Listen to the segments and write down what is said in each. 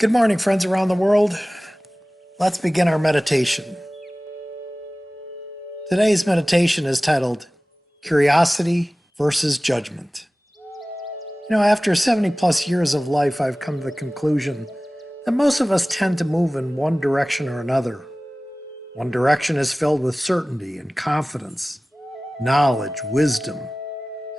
Good morning, friends around the world. Let's begin our meditation. Today's meditation is titled Curiosity versus Judgment. After 70 plus years of life, I've come to the conclusion that most of us tend to move in one direction or another. One direction is filled with certainty and confidence, knowledge, wisdom,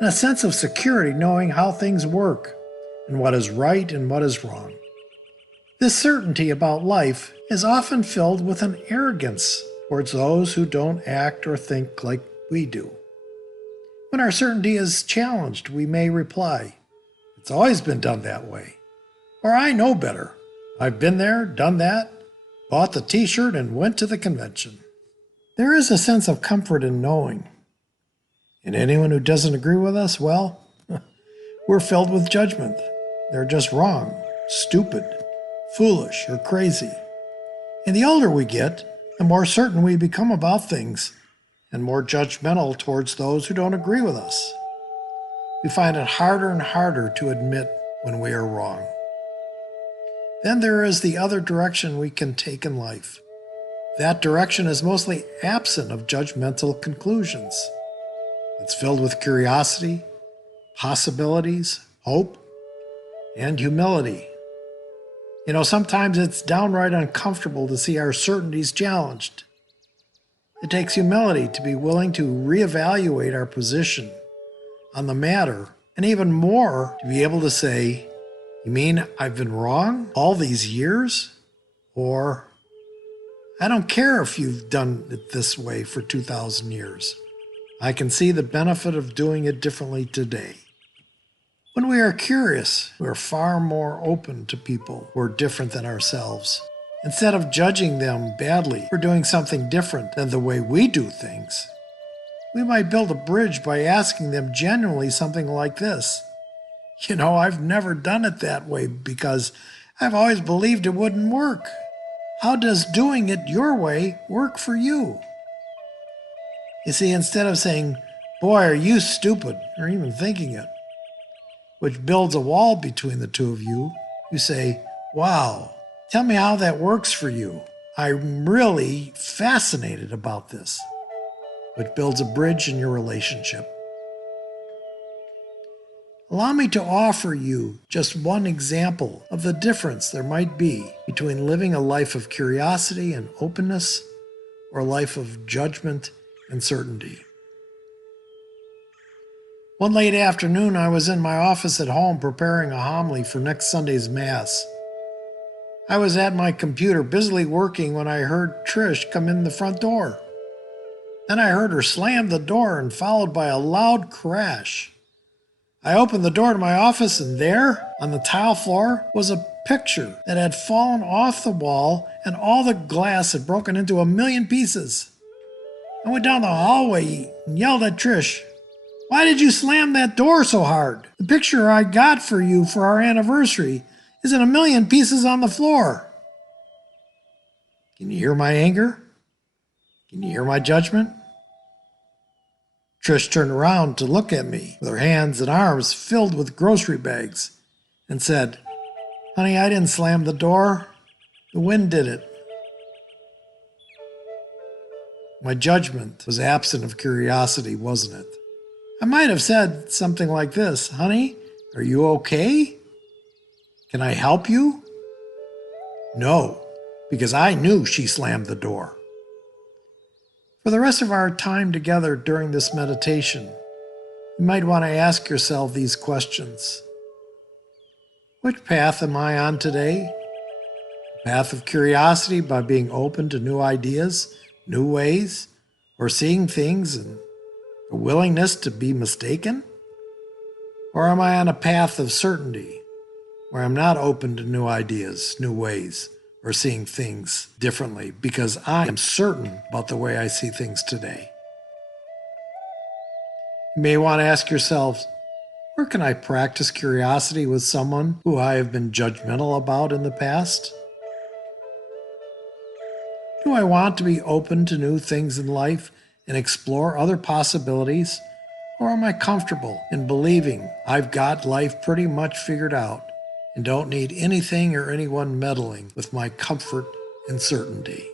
and a sense of security knowing how things work and what is right and what is wrong. This certainty about life is often filled with an arrogance towards those who don't act or think like we do. When our certainty is challenged, we may reply, "It's always been done that way," or "I know better. I've been there, done that, bought the t-shirt and went to the convention." There is a sense of comfort in knowing. And anyone who doesn't agree with us, well, we're filled with judgment. They're just wrong, stupid, foolish, or crazy. And the older we get, the more certain we become about things and more judgmental towards those who don't agree with us. We find it harder and harder to admit when we are wrong. Then there is the other direction we can take in life. That direction is mostly absent of judgmental conclusions. It's filled with curiosity, possibilities, hope, and humility. Sometimes it's downright uncomfortable to see our certainties challenged. It takes humility to be willing to reevaluate our position on the matter, and even more to be able to say, "You mean I've been wrong all these years?" Or, "I don't care if you've done it this way for 2,000 years. I can see the benefit of doing it differently today." When we are curious, we are far more open to people who are different than ourselves. Instead of judging them badly for doing something different than the way we do things, we might build a bridge by asking them genuinely something like this: "I've never done it that way because I've always believed it wouldn't work. How does doing it your way work for you?" You see, instead of saying, "Boy, are you stupid," or even thinking it, which builds a wall between the two of you, you say, "Wow, tell me how that works for you. I'm really fascinated about this," which builds a bridge in your relationship. Allow me to offer you just one example of the difference there might be between living a life of curiosity and openness or a life of judgment and certainty. One late afternoon, I was in my office at home preparing a homily for next Sunday's Mass. I was at my computer busily working when I heard Trish come in the front door. Then I heard her slam the door and followed by a loud crash. I opened the door to my office, and there, on the tile floor, was a picture that had fallen off the wall and all the glass had broken into a million pieces. I went down the hallway and yelled at Trish, "Why did you slam that door so hard? The picture I got for you for our anniversary is in a million pieces on the floor." Can you hear my anger? Can you hear my judgment? Trish turned around to look at me with her hands and arms filled with grocery bags and said, "Honey, I didn't slam the door. The wind did it." My judgment was absent of curiosity, wasn't it? I might have said something like this: "Honey, are you okay? Can I help you?" No, because I knew she slammed the door. For the rest of our time together during this meditation, you might want to ask yourself these questions. Which path am I on today? The path of curiosity by being open to new ideas, new ways, or seeing things and a willingness to be mistaken? Or am I on a path of certainty, where I'm not open to new ideas, new ways, or seeing things differently because I am certain about the way I see things today? You may want to ask yourself, where can I practice curiosity with someone who I have been judgmental about in the past? Do I want to be open to new things in life and explore other possibilities? Or am I comfortable in believing I've got life pretty much figured out and don't need anything or anyone meddling with my comfort and certainty.